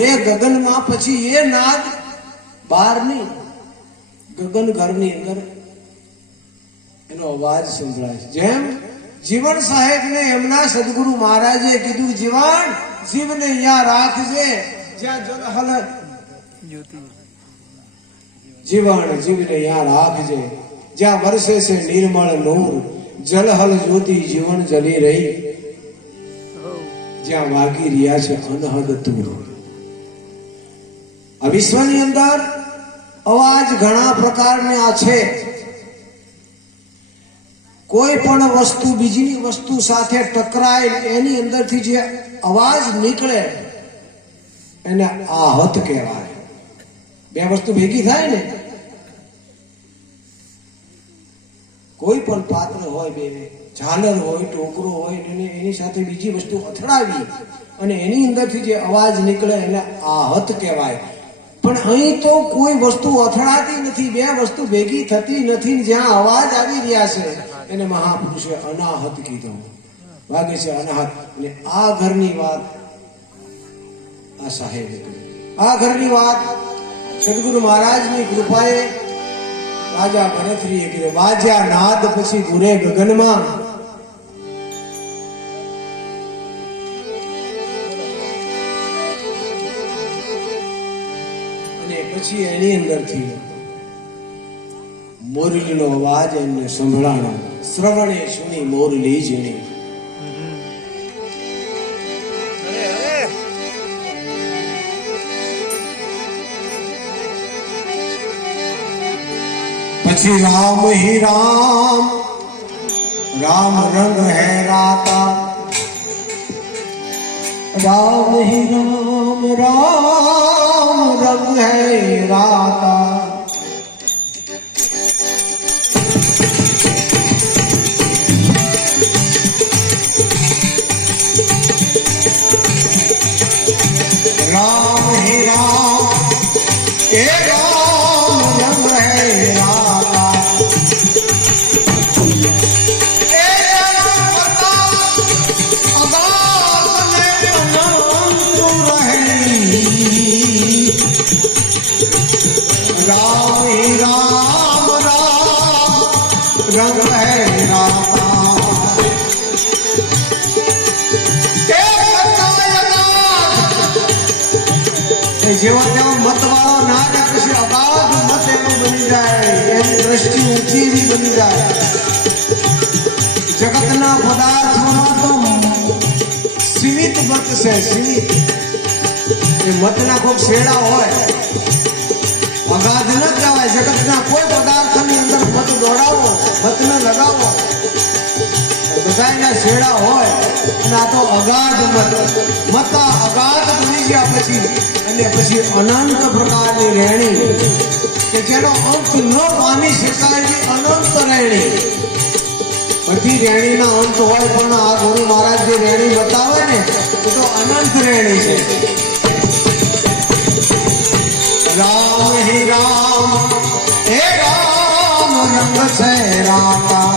ઘૂરે ગગનમાં પછી એ નાદ બહાર નહીં, ગગન ઘરની અંદર એનો અવાજ સંભળાય છે. જેમ જીવન સાહેબ ને એમના સદગુરુ મહારાજે કીધું, જીવન જીવને અહીંયા રાખજે જ્યાં જલ હલ, જીવન જીવને અહીંયા રાખજે જ્યાં વરસે છે નિર્મળ નૂર, જલહલ જ્યોતિ જીવન જલી રહી જ્યાં વાગી રહ્યા છે અનહદ તૂર. આ વિશ્વની અંદર અવાજ ઘણા પ્રકારના છે. કોઈ પણ વસ્તુ બીજીની વસ્તુ સાથે ટકરાય એની અંદરથી જે અવાજ નીકળે એને આહત કહેવાય. બે વસ્તુ ભેગી થાય ને, કોઈ પણ પાત્ર હોય, બે ઝાલર હોય, ટોકરો હોય, એની સાથે બીજી વસ્તુ અથડાવી અને એની અંદરથી જે અવાજ નીકળે એને આહત કહેવાય. પણ અહીં તો કોઈ વસ્તુ અથડાતી નથી, બે વસ્તુ ભેગી થતી નથી, જ્યાં અવાજ આવી રહ્યા છે એને મહાપુરુષે અનાહત કીધો. વાગે છે અનાહત. અને આ ઘરની વાત આ સાહેબે કરી. આ ઘરની વાત સદગુરુ મહારાજની કૃપાએ રાજા ભરતરીએ કીધું. વાજ્યા નાદ પછી ઘૂરે ગગનમાં, અને પછી એની અંદરથી મોરલીનો અવાજ એમને સંભળાણો. શ્રવણે સુની મોરલી ઝીણી. પછી રામ હી રામ, રામ રંગ હૈ રાતા, રામ હી રામ, રામ રંગ હૈ રાતા. राम ही राम, ए राम रंग है राता, ए राम अगाध में अनंत रही. राम ही राम, राम रंग है राता. જેવા તેવા મત વાળો ના ને પછી અગાધ મત એનો બની જાય, એની દ્રષ્ટિ ઊંચી એવી બની જાય. જગતના પદાર્થોમાં તો સીમિત મત છે, સીમિત. એ મતના કોઈ છેડા હોય, અગાધ ન કહેવાય. જગતના કોઈ પદાર્થની અંદર મત દોડાવો, મતને લગાવો, બધાના છેડા હોય. અને આ તો અગાધ મત અગાધ બની ગયા પછી, અને પછી અનંત પ્રકારની રહેણી કે જેનો અંત ન પામી શકાય, અનંત રહેણી. બધી રહેણીના અંત હોય, પણ આ ગુરુ મહારાજ જે રહેણી બતાવે ને એ તો અનંત રહેણી છે. રામ હી રામ, હે રામ રંગ છે રાતા.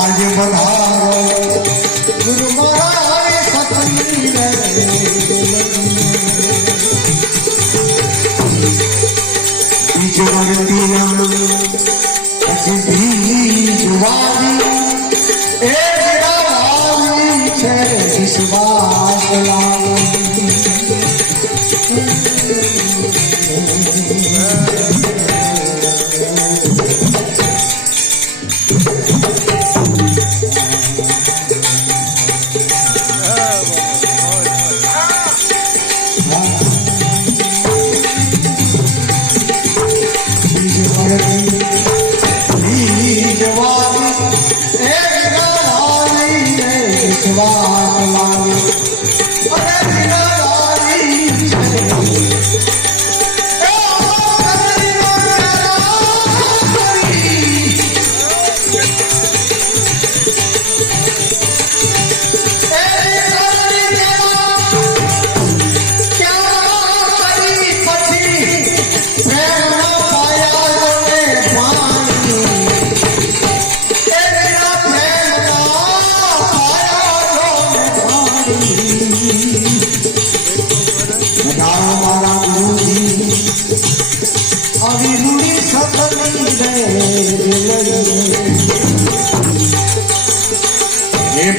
આજે પધારો ગુરુ મારા સતની રે બીજ વરતી નામ પછી બીજ વાવી એ વાવી છે વિશ્વાસ લાવી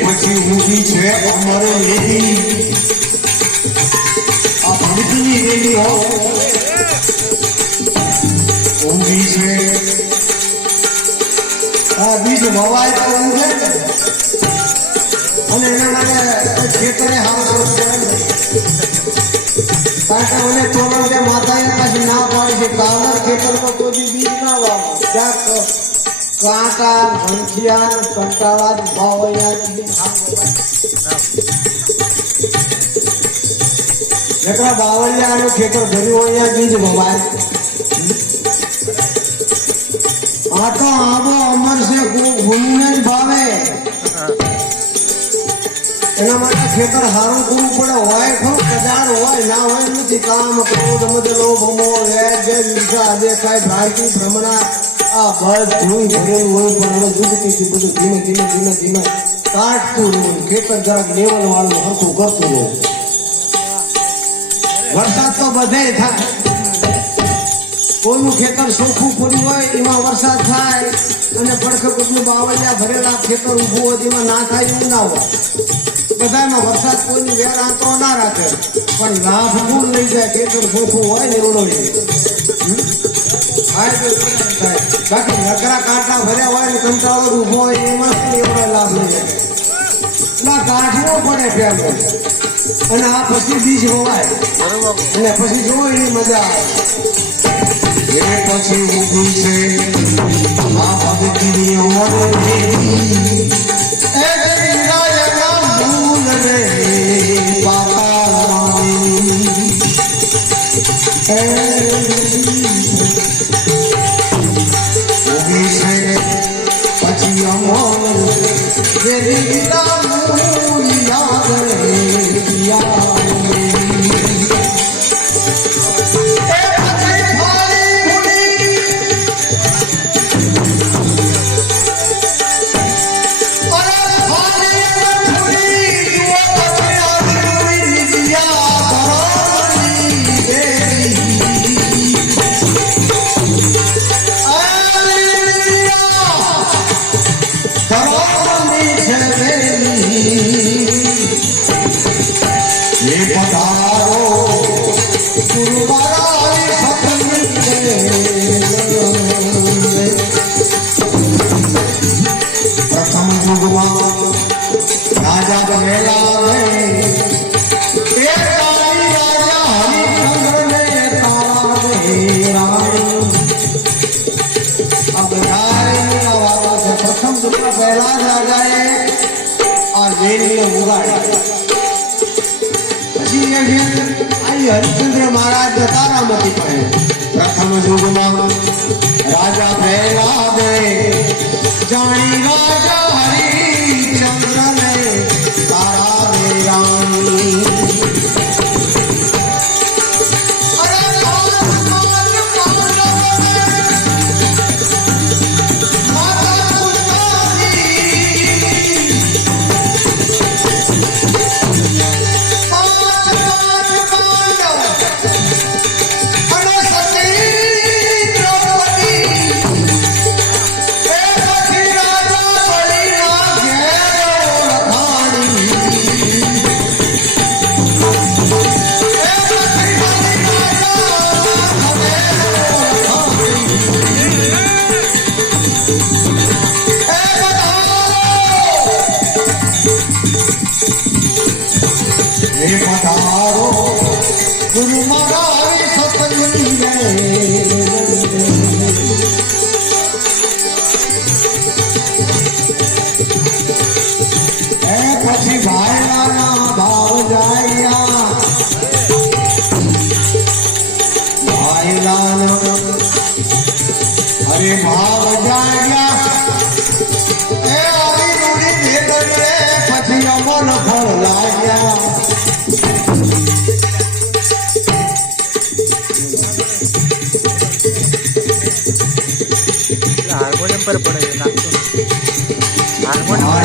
પછી ઊભી છે અમારે લેડી આ ભણતીની રેલી હો ઊભી છે આ બીજ વવાય તો ઊંઘે અને એના માટે ખેતરે હાવ કારણ કે મને તોરણ કે માતાએ પાછી ના પાડી છે કાવલર ખેતરમાં કોઈ બીજ ના વાવો ક્યાંક કાંટા ઘંટિયા કંટાળા બાવળિયા બાવળિયાનું ખેતર ભર્યું હોય બીજ વવાય આ તો આબો અમર છે ભૂમિને જ ભાવે એના માટે ખેતર સારું કરવું પડે હોય ખરું કજાર હોય ના હોય નથી કામ ક્રોધ મદ લોભ મોહ વેર જે ઈર્ષા દેખાય ભ્રાંતિ ભ્રમણા આ બધું ભરેલું હોય પણ હવે દૂધથી બધું ધીમે ધીમે ધીમે ધીમે કાઢતું રહ્યું ખેતર જરાક લેવલ વાળું હરખું કરતું રહ્યું વરસાદ તો બધે થાય કોઈનું ખેતર ચોખ્ખું પડ્યું હોય એમાં વરસાદ થાય અને પડખે બધું બાવળિયા ભરેલા ખેતર ઊભું હોય એમાં ના થાય એવું ના હોય બધામાં વરસાદ કોઈની વેર આંતરો ના રાખે પણ લાભ ગુણ લઈ જાય ખેતર ચોખ્ખું હોય ને એવડો બાકી નકરા કાંટા ભર્યા હોય ને કંટાળો ઊભો હોય એમાં એવડો લાભ લઈ જાય ના કાઢવો પડે પેલો અને આ પછી બીજ હોવાય અને પછી જોવો એની મજા આવે પછી ઊભી છે આ ભક્તિની પછી અમોર રાજા બનેલા પ્રથમ દુનિયા પહેલા રાજાએ આ વેલને ઉગાડી પછી હરિશ્ચંદ્ર મહારાજ તારામતી કહે પ્રથમ યુગમાં રાજા પહેલા દે જાણી રાજા હરિચંદ્ર ને તારા રાણી હે પધારો ગુરુ મારા સતની રે પછી ભાઈના ભાવ જાયા ભાઈલા અરે ભાવ જાયા એ આવી રૂડી ભેગરે પછી અમલ ફળ લાગ્યા हारमोनियम पर पड़े हारमोनियम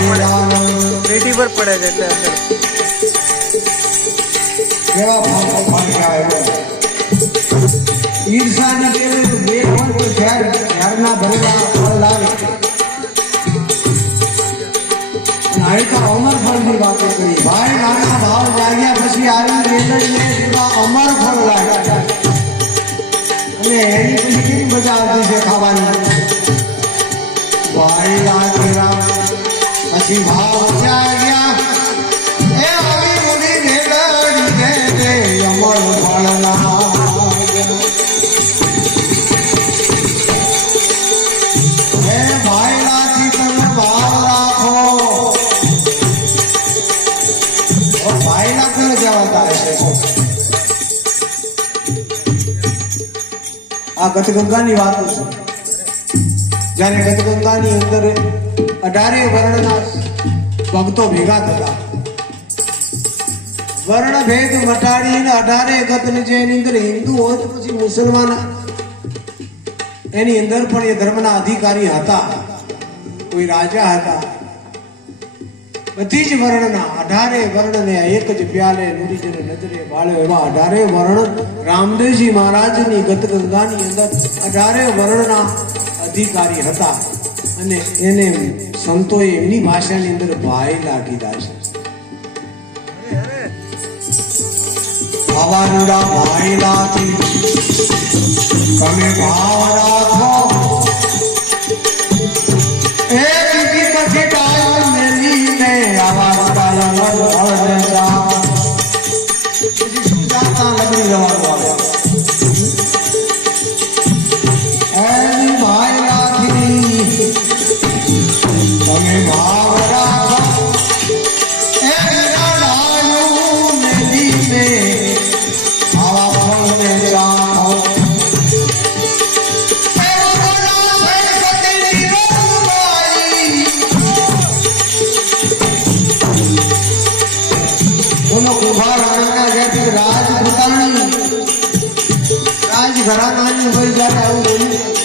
पेटी पर पड़े रहते अंदर કેવા ભાવ ભાગ આવે ઈર્ષાની પેલે બે પણ ઝાડના ભરેલા ફળ લાવે અને તો અમર ફળની વાતો કરી ભાઈ નાના ભાવ જાગ્યા પછી આવી રેલડીને જેવા અમર ફળ લાગ્યા અને એની પછી કેવી મજા આવતી છે ખાવાની ભાઈ લાગ્યા પછી ભાવ જાગ્યા એ આવી મૂડી રેલડી અમર ફળ લાગ્યા હે ભાઈ લાથી તમે ભાવ રાખો ભાઈ લાખ જવાતા હશે આ ગતગંગાની વાતો છે જ્યારે ગતગંગાની અંદર 18 વર્ણના ભક્તો ભેગા થતા વર્ણ ભેદ મટાડીને 18 ગતને જે એની અંદર હિન્દુ હોય તો પછી મુસલમાન એની અંદર પણ એ ધર્મના અધિકારી હતા કોઈ રાજા હતા બધી જ વર્ણના 18 વર્ણને એક જ પ્યાલે નુરીજને નજરે વાળ્યો એવા 18 વર્ણ રામદેવજી મહારાજની ગતગંગાની અંદર 18 વર્ણના અધિકારી હતા અને એને સંતોએ એમની ભાષાની અંદર ભાઈ લાગીદા છે આવાનુડા ભાઈ લાગી તમે ભાવ રાખો એ બીજી પછી ટાઈમ મેલીને આવાનુડા લગન જા પછી શું જાતા લગી જવાનું આવે એની ભાઈ લાગી તમે ભાવ રાખો એ બીજા ડાયું મેલીને આવા ફળને ચાહો રાજઘરાનાની હોય જાય આવું બોલ્યું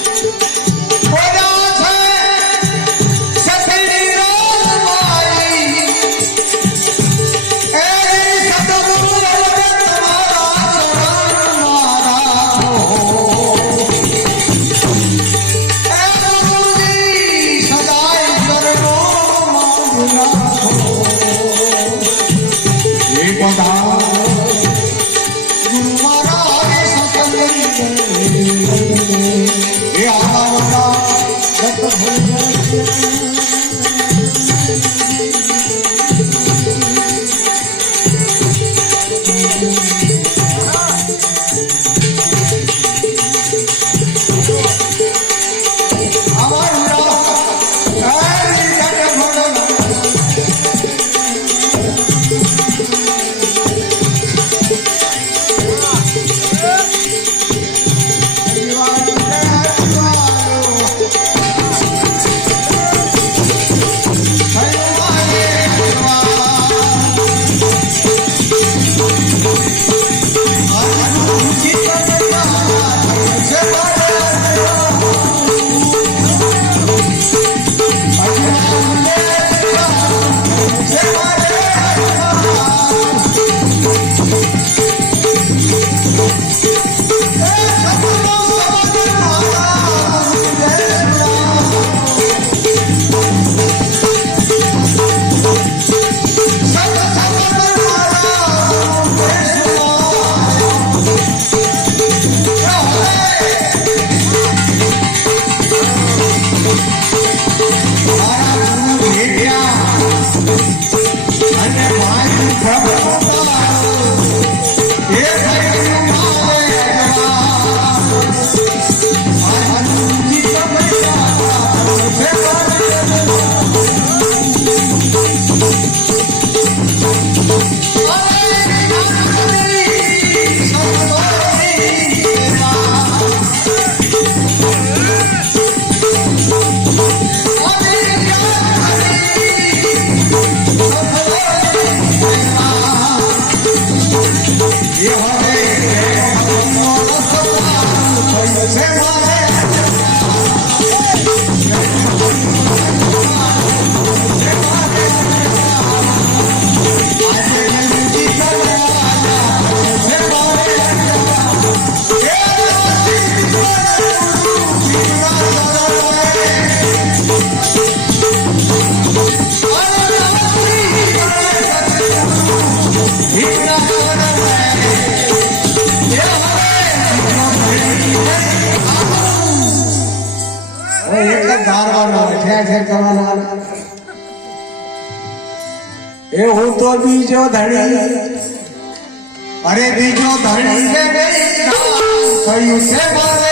એ હું તો બીજો ધણી અરે બીજો ધણી છે નહીં, થયું છે મારે